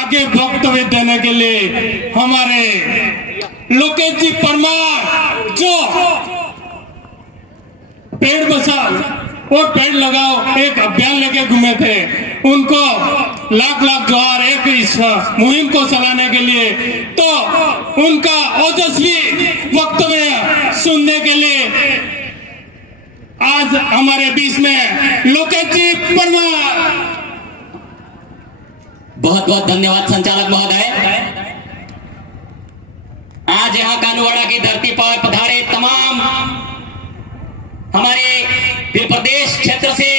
आगे वक्तव्य देने के लिए हमारे लोकेश जी परमार जो पेड़ बचाओ और पेड़ लगाओ एक अभियान लेके घूमे थे, उनको लाख लाख जोहार एक इस मुहिम को चलाने के लिए। तो उनका ओजस्वी वक्तव्य सुनने के लिए आज हमारे बीच में लोकेश जी परमार। बहुत बहुत धन्यवाद संचालक महोदय। आज यहाँ कानूवाड़ा की धरती पर पधारे तमाम हमारे फिर प्रदेश क्षेत्र से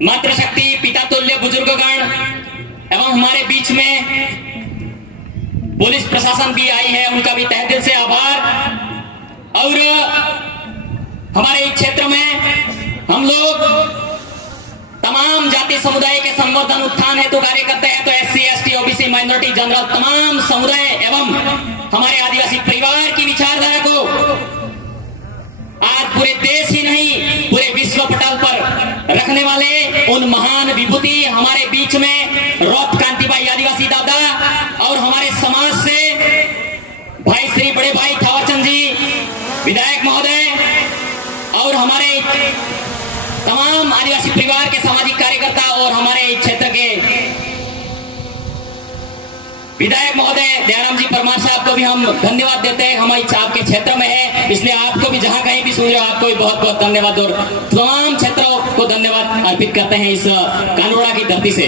मातृशक्ति पिता तुल्य बुजुर्गगण एवं हमारे बीच में पुलिस प्रशासन भी आई है, उनका भी तहे दिल से आभार। और हमारे इस क्षेत्र में हम लोग तमाम जाति समुदाय के संवर्धन उत्थान हेतु कार्य करते हैं। तो SC ST OBC minority general तमाम समुदाय एवं हमारे आदिवासी परिवार की विचारधारा को आज पूरे देश ही नहीं पूरे विश्व पटल पर रखने वाले उन महान विभूति हमारे बीच में रौत कांतिबाई आदिवासी दादा और हमारे समाज से भाई श्री बड़े भाई थावरचंद जी विधायक महोदय और हमारे तमाम आदिवासी परिवार के सामाजिक कार्यकर्ता और हमारे क्षेत्र के विधायक महोदय दयाराम जी परमार साहब को भी हम धन्यवाद देते हैं। हमारी आपके क्षेत्र में है, इसलिए आपको भी जहां कहीं भी सुन रहे हो आपको भी बहुत बहुत धन्यवाद और तमाम क्षेत्रों को धन्यवाद अर्पित करते हैं इस कानूड़ा की धरती से।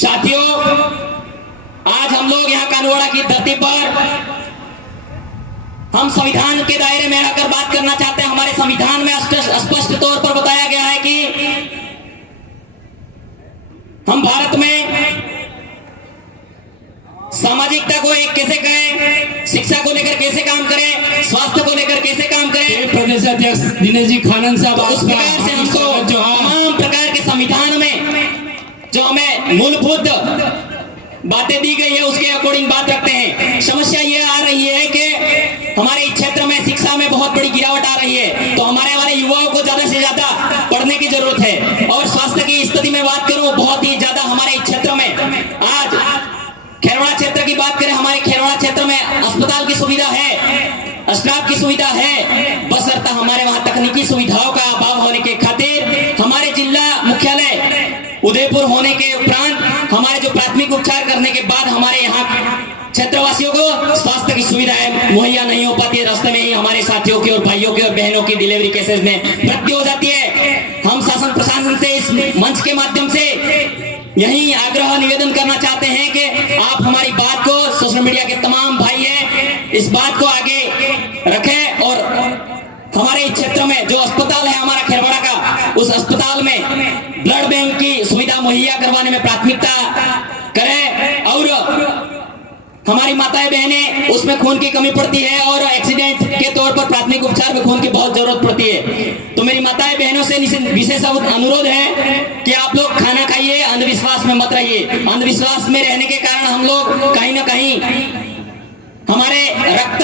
साथियों, आज हम लोग यहाँ कानूड़ा की धरती पर हम संविधान के दायरे में रहकर बात करना चाहते हैं। हमारे संविधान में स्पष्ट तौर पर बताया गया है कि हम भारत में सामाजिकता को एक कैसे करें, शिक्षा को लेकर कैसे काम करें, स्वास्थ्य को लेकर कैसे काम करें। प्रदेश अध्यक्ष दिनेश जी खानन साहब, उस प्रकार से हमको तमाम प्रकार के संविधान में जो हमें मूलभूत बातें दी गई है उसके अकॉर्डिंग बात रखते हैं। समस्या ये आ रही है कि हमारे इस क्षेत्र में शिक्षा में बहुत बड़ी गिरावट आ रही है, तो हमारे वाले युवाओं को ज्यादा से ज्यादा पढ़ने की जरूरत है। और स्वास्थ्य की स्थिति में बात करूं, बहुत ही ज्यादा हमारे इस क्षेत्र में आज खेरवाड़ा क्षेत्र की बात करें, हमारे खेरवाड़ा क्षेत्र में अस्पताल की सुविधा है, स्टाफ की सुविधा है, बशर्ते हमारे वहां तकनीकी सुविधाओं का अभाव होने के खातिर हमारे जिला मुख्यालय उदयपुर होने के उपरांत हमारे जो प्राथमिक उपचार करने के बाद हमारे यहाँ क्षेत्रवासियों को स्वास्थ्य की सुविधाएं मुहैया नहीं हो पाती है। रास्ते में ही हमारे साथियों की और भाइयों की और बहनों की डिलीवरी केसेस में मृत्यु हो जाती है। हम शासन प्रशासन से इस मंच के माध्यम से यही आग्रह निवेदन करना चाहते हैं कि आप हमारी बात को, सोशल मीडिया के तमाम भाई हैं, इस बात को आगे रखें और हमारे इस क्षेत्र में जो अस्पताल है हमारा खेरवाड़ा का, उस अस्पताल में ब्लड बैंक की सुविधा मुहैया करवाने में प्राथमिकता करें। और हमारी माताएं बहनें उसमें खून की कमी पड़ती है और एक्सीडेंट के तौर पर प्राथमिक उपचार में खून की बहुत जरूरत पड़ती है। तो मेरी माताएं बहनों से विशेष अनुरोध है कि आप लोग खाना खाइए, अंधविश्वास में मत रहिए। अंधविश्वास में रहने के कारण हम लोग कहीं ना कहीं हमारे रक्त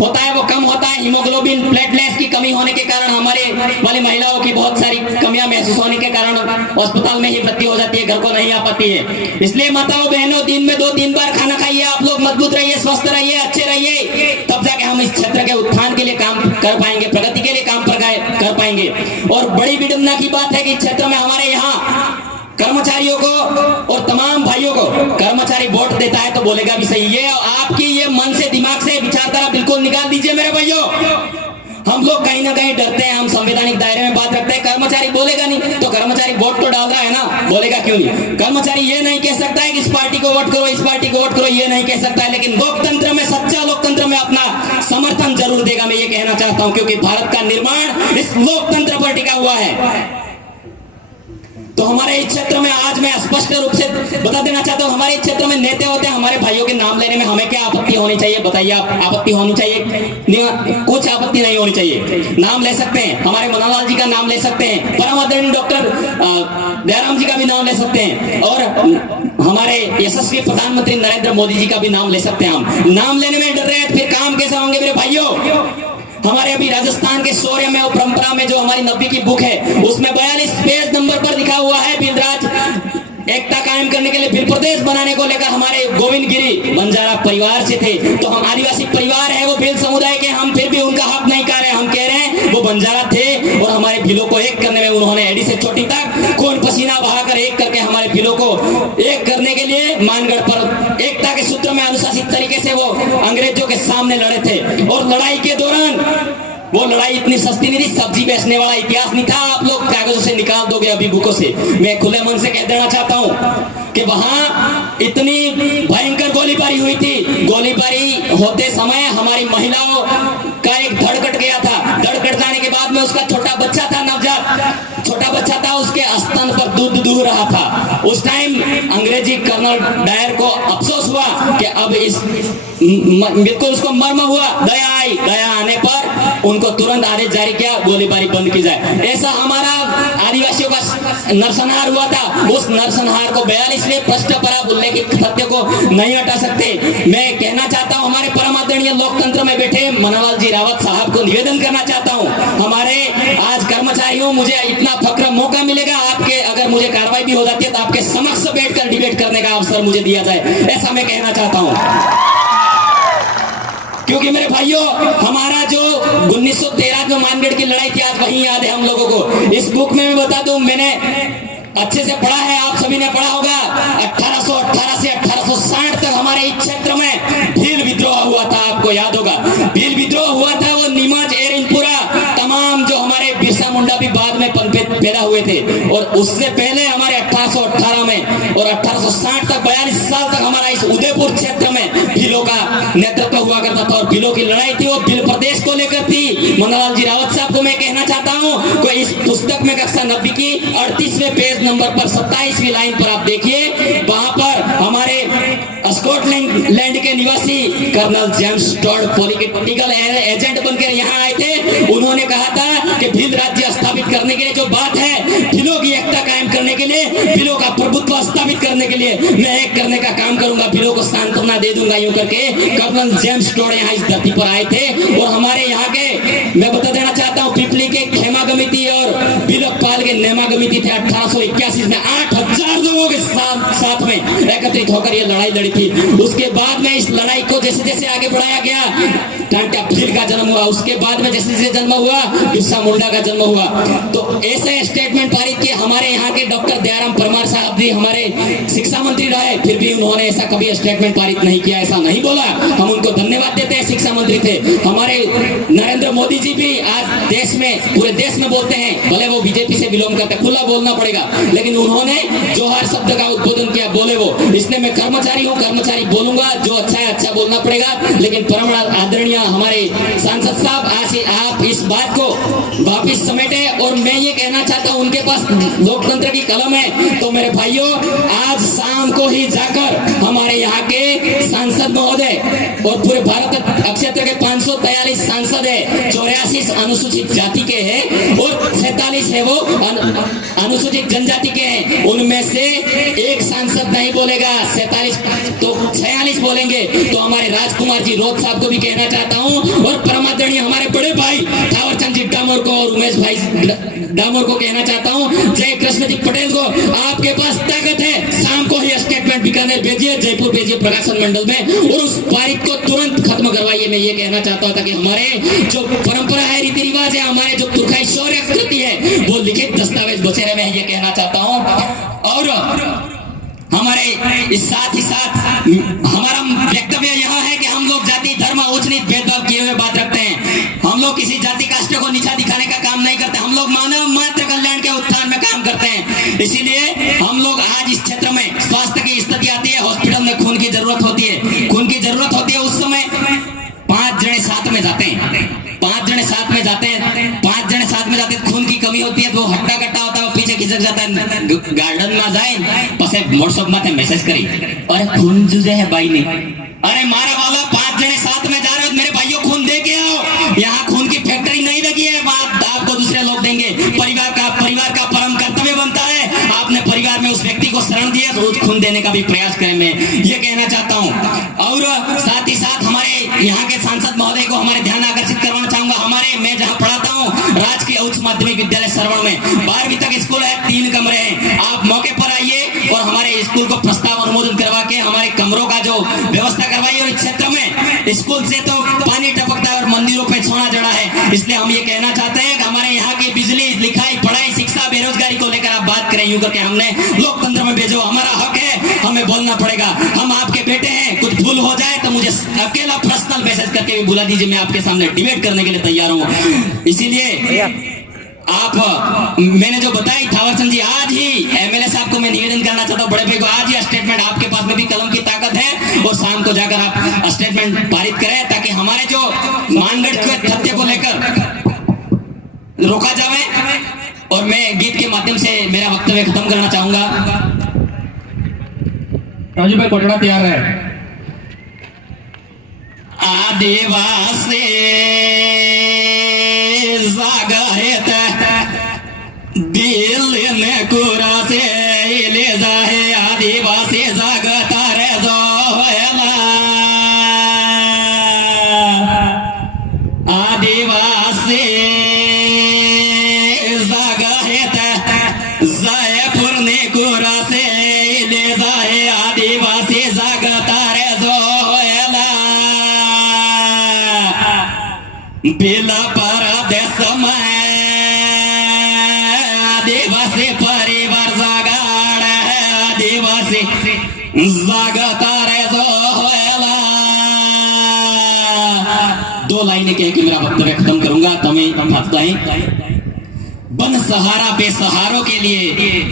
होता है वो कम होता है, हीमोग्लोबिन प्लेटलेट्स की कमी होने के कारण हमारे वाली महिलाओं की बहुत सारी कमियां महसूस होने के कारण अस्पताल में ही मृत्यु हो जाती है, घर को नहीं आ पाती है। इसलिए माताओं बहनों, दिन में 2-3 बार खाना खाइए, आप लोग मजबूत रहिए, स्वस्थ रहिए, अच्छे रहिए, तब जाके हम इस क्षेत्र के उत्थान के लिए काम कर पाएंगे, प्रगति के लिए काम कर पाएंगे। और बड़ी विडंबना की बात है कि इस क्षेत्र में हमारे यहाँ कर्मचारियों को और तमाम भाइयों को, कर्मचारी वोट देता है तो बोलेगा भी सही, ये आपकी ये मन से दिमाग से विचारधारा बिल्कुल निकाल दीजिए मेरे भाइयों। हम लोग कहीं ना कहीं डरते हैं, हम संवैधानिक दायरे में बात रखते हैं। कर्मचारी बोलेगा नहीं तो कर्मचारी वोट तो डाल रहा है ना, बोलेगा क्यों नहीं। कर्मचारी ये नहीं कह सकता है कि इस पार्टी को वोट करो, इस पार्टी को वोट करो, ये नहीं कह सकता है, लेकिन लोकतंत्र में, सच्चा लोकतंत्र में अपना समर्थन जरूर देगा। मैं ये कहना चाहता हूं क्योंकि भारत का निर्माण इस लोकतंत्र पर टिका हुआ है। तो हमारे इस क्षेत्र में आज मैं स्पष्ट रूप से बता देना चाहता हूं, हमारे इस क्षेत्र में नेता होते हैं, हमारे भाइयों के नाम लेने में हमें क्या आपत्ति होनी चाहिए बताइए आप। आपत्ति होनी चाहिए? कुछ आपत्ति नहीं होनी चाहिए। नाम ले सकते हैं, हमारे मनोहर जी का नाम ले सकते हैं, परम आदरणीय डॉक्टर दयाराम जी का भी नाम ले सकते हैं और हमारे यशस्वी प्रधानमंत्री नरेंद्र मोदी जी का भी नाम ले सकते हैं। हम नाम लेने में डर रहे हैं, फिर काम कैसे होंगे मेरे भाइयों? हमारे अभी राजस्थान के शौर्य में और परंपरा में जो हमारी नब्बी की बुक है उसमें 42 पेज नंबर पर लिखा हुआ है भीलराज एकता कायम करने के लिए भील प्रदेश बनाने को लेकर हमारे गोविंद गिरी बंजारा परिवार से थे। तो हम आदिवासी परिवार है, वो भील समुदाय के, हम फिर भी उनका हक नहीं कर रहे। हम कह रहे हैं वो बंजारा थे और हमारे भीलों को एक करने में उन्होंने एडी से चोटी तक खून पसीना बहाकर एक करके हमारे भीलों को एक करने के लिए मानगढ़ पर एकता के सूत्र में अनुशासित तरीके से वो अंग्रेजों के सामने लड़े थे। और लड़ाई के दौरान वो लड़ाई इतनी सस्ती नहीं थी, सब्जी बेचने वाला इतिहास नहीं था। आप लोग कागजों से निकाल दोगे अभी बुकों से। मैं खुले मन से कह देना चाहता हूं कि वहां इतनी भयंकर गोलीबारी हुई थी। गोलीबारी होते समय हमारी महिलाओं का एक धड़ कट गया था। धड़ कट जाने के बाद में उसका छोटा बच्चा था, नवजात छोटा बच्चा था, उसके स्तन पर दूध दूह रहा था। उस टाइम अंग्रेजी कर्नल डायर को अफसोस हुआ कि अब इस बिल्कुल उसको मर्म हुआ, दया आई। दया आने पर उनको तुरंत आदेश जारी किया गोलीबारी बंद की जाए। ऐसा हमारा आदिवासियों का नरसंहार हुआ था। उस नरसंहार को 42वें पृष्ठ पर आप उल्लेखित सत्य को नहीं हटा सकते। मैं कहना चाहता हूं हमारे परम आदरणीय लोकतंत्र में बैठे मनोहर जी रावत साहब को निवेदन करना चाहता हूं, हमारे आज कर्मचारियों, मुझे इतना फक्र मौका मिलेगा आपके, अगर मुझे कार्रवाई भी हो जाती है तो आपके समक्ष बैठकर डिबेट करने का अवसर मुझे दिया जाए, ऐसा मैं कहना चाहता हूं। क्योंकि मेरे भाइयों, हमारा जो 1913 में मानगढ़ की लड़ाई थी आज वही याद है हम लोगों को। इस बुक में मैं बता दूं, मैंने अच्छे से पढ़ा है, आप सभी ने पढ़ा होगा। 1818 से 1860 तक हमारे इस क्षेत्र में भील विद्रोह हुआ था, आपको याद होगा। भील विद्रोह हुआ था, वो नीमच, एरिनपुरा, तमाम जो हमारे बिरसा मुंडा भी बाद में पैदा हुए थे। और उससे पहले हमारे 1818 में और 1860 तक 42 साल तक हमारा इस उदयपुर क्षेत्र में भीलों का नेतृत्व हुआ करता था। और भीलों की लड़ाई थी वो भील प्रदेश को लेकर थी। मनोहर जी रावत साहब को मैं कहना चाहता हूं कि इस पुस्तक में कक्षा 90 की 38वें पेज नंबर पर 27वीं लाइन पर आप देखिए, वहां पर हमारे स्कॉटलैंड के निवासी colonel James Tod political agent बनकर यहाँ आए थे। उन्होंने कहा था कि भील राज्य स्थापित करने के लिए जो बात है, भीलों की एकता कायम करने के लिए, भीलों का प्रभुत्व स्थापित करने के लिए मैं एक करने का काम करूंगा, भीलों को सांत्वना दे दूंगा, यूं करके कर्नल जेम्स टॉड यहाँ इस धरती पर आए थे। और हमारे यहाँ के मैं बता देना चाहता हूँ, पिपली के खेमा गमिति और बिलकपाल के नेमा गमिति थे। 1881 में 8000 लोगों के साथ में एकत्रित होकर ये लड़ाई लड़ी थी। उसके बाद में इस लड़ाई को जैसे जैसे आगे बढ़ाया गया, टांटा भील का जन्म हुआ। उसके बाद में जैसे जैसे जन्म हुआ, बिरसा मुंडा का जन्म हुआ। तो ऐसे स्टेटमेंट पारित किए हमारे यहाँ के डॉक्टर दयाराम परमार साहब भी हमारे शिक्षा मंत्री रहे, फिर भी उन्होंने ऐसा कभी स्टेटमेंट पारित नहीं किया, ऐसा नहीं बोला। हम उनको धन्यवाद देते हैं, शिक्षा मंत्री थे। हमारे नरेंद्र मोदी जी भी आज देश में, पूरे देश में बोलते हैं, भले वो बीजेपी से बिलोंग करते, खुला बोलना पड़ेगा, लेकिन उन्होंने जोहार शब्द का उद्बोधन किया, बोले वो। इसलिए मैं कर्मचारी हूँ, कर्मचारी बोलूंगा, जो अच्छा है अच्छा बोलना पड़ेगा। लेकिन परम आदरणीय हमारे सांसद साहब, आज आप इस बात को वापिस समेटे। और मैं ये कहना चाहता हूँ, उनके पास लोकतंत्र की कलम है, तो मेरे भाइयों, आज शाम को ही जाकर हमारे यहाँ के सांसद महोदय और पूरे भारत क्षेत्र के 543 सांसद है, 84 अनुसूचित जाति के हैं और 47 है वो अनुसूचित जनजाति के हैं। उनमें से एक सांसद नहीं बोलेगा, 47 तो 46 बोलेंगे। तो हमारे राजकुमार जी रोज साहब को भी कहना चाहता हूँ, और परमादरणीय हमारे बड़े भाई थावरचंद जी डामोर को और उमेश भाई डामोर को कहना चाहता हूँ, जय कृष्ण जी पटेल को, आपके पास ताकत है, शाम को ही स्टेटमेंट बीकानेर भेजिए, जयपुर भेजिए प्रकाशन मंडल में, और उस पारित को तुरंत खत्म करवाइए। मैं ये कहना चाहता हूँ ताकि हमारे जो परंपरा है, रीति रिवाज है, हमारे जो पुरखाई शौर्य कृति है, वो लिखित दस्तावेज बचे रहे, मैं ये कहना चाहता हूँ। और हमारे इस साथ ही साथ हमारा वक्तव्य यह है कि हम लोग जाति धर्म उच्च नीच भेदभाव किए हुए बात रखते हैं। हम लोग किसी जाति कास्ट को नीचा दिखाने का काम नहीं करते, हम लोग मानव मात्र कल्याण के उत्थान में काम करते हैं। इसीलिए हम लोग आज इस क्षेत्र में स्वास्थ्य की स्थिति आती है, हॉस्पिटल में खून की जरूरत होती है, खून की जरूरत होती है, उस समय 5 जने साथ में जाते हैं, 5 जने साथ में जाते हैं, 5 जने साथ में जाते हैं, खून की कमी होती है तो हट्टा कट्टा होता है, पीछे खिसक जाता है, गार्डन में जाए पसे व्हाट्सएप में मैसेज करी, अरे खून जुजे है भाई नहीं, अरे मारा वाला 5 जने साथ में जा रहे हो मेरे भाइयों, खून दे के आओ। यहाँ खून की फैक्ट्री नहीं लगी है, बात आपको दूसरे लोग देंगे। परिवार का परम कर्तव्य बनता है, आपने परिवार में उस व्यक्ति को शरण दिया तो उस खून देने का भी प्रयास करें, मैं ये कहना चाहता हूं। और साथ ही साथ हमारे यहाँ के सांसद महोदय को हमारे ध्यान आकर्षित करवाना चाहूंगा। हमारे मैं जहाँ पढ़ाता हूँ राजकीय उच्च माध्यमिक विद्यालय सरवण में 12वीं तक स्कूल है, 3 कमरे हैं। आप मौके पर आइए और हमारे स्कूल को प्रस्ताव अनुमोदन करवा के हमारे कमरों का जो व्यवस्था करवाइए। और इस क्षेत्र में स्कूल से तो पानी टपकता है और मंदिरों पे सोना जड़ा है, इसलिए हम ये कहना चाहते हैं कि हमारे यहाँ की बिजली, लिखाई, पढ़ाई, शिक्षा, बेरोजगारी को लेकर आप बात करें यूं करके हमने लोकतंत्र में भेजो, हमारा हक है, हमें बोलना पड़ेगा। हम आपके बेटे हैं, कुछ भूल हो जाए तो मुझे अकेला पर्सनल मैसेज करके भी बुला दीजिए, मैं आपके सामने डिबेट करने के लिए तैयार हूँ। इसीलिए आप मैंने जो बताई थावरचंद जी, आज ही एमएलए साहब को मैं निवेदन करना चाहता हूँ, बड़े भाई को आज ही स्टेटमेंट, आपके पास में भी कलम की ताकत है, और शाम को जाकर आप स्टेटमेंट पारित करें ताकि हमारे जो मानगढ़ के तथ्य को लेकर रोका जाए। और मैं गीत के माध्यम से मेरा वक्तव्य खत्म करना चाहूंगा। राजू भाई कोटड़ा तैयार है। आदिवासी जागा है दिल में कुरा से ले जाए, आदिवासी जागता रे जो आदिवासी जागा है जयपुर ने कुरा से ले जाए, आदिवासी जागता रे जो बिला परदेश में आदिवासी परिवार जागाड़ है, आदिवासी जागता रे जो दो लाइनें कह के मेरा वक्तव्य खत्म करूंगा। बन सहारा बेसहारों के लिए,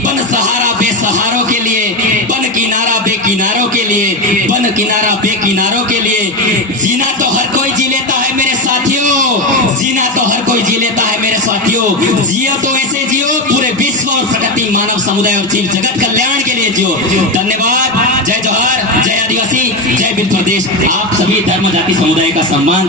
बन सहारा बेसहारों के लिए, बन किनारा बेकिनारों के लिए, बन किनारा बेकिनारों के लिए। जीना तो हर कोई जी लेता है मेरे साथियों, जीना तो हर कोई जी लेता है मेरे साथियों। जियो तो ऐसे जियो पूरे विश्व और प्रकृति, मानव समुदाय और जीव जगत कल्याण के लिए जियो। धन्यवाद। जय जोहार, जय आदिवासी, जय बिल प्रदेश। आप सभी धर्म जाति समुदाय का सम्मान।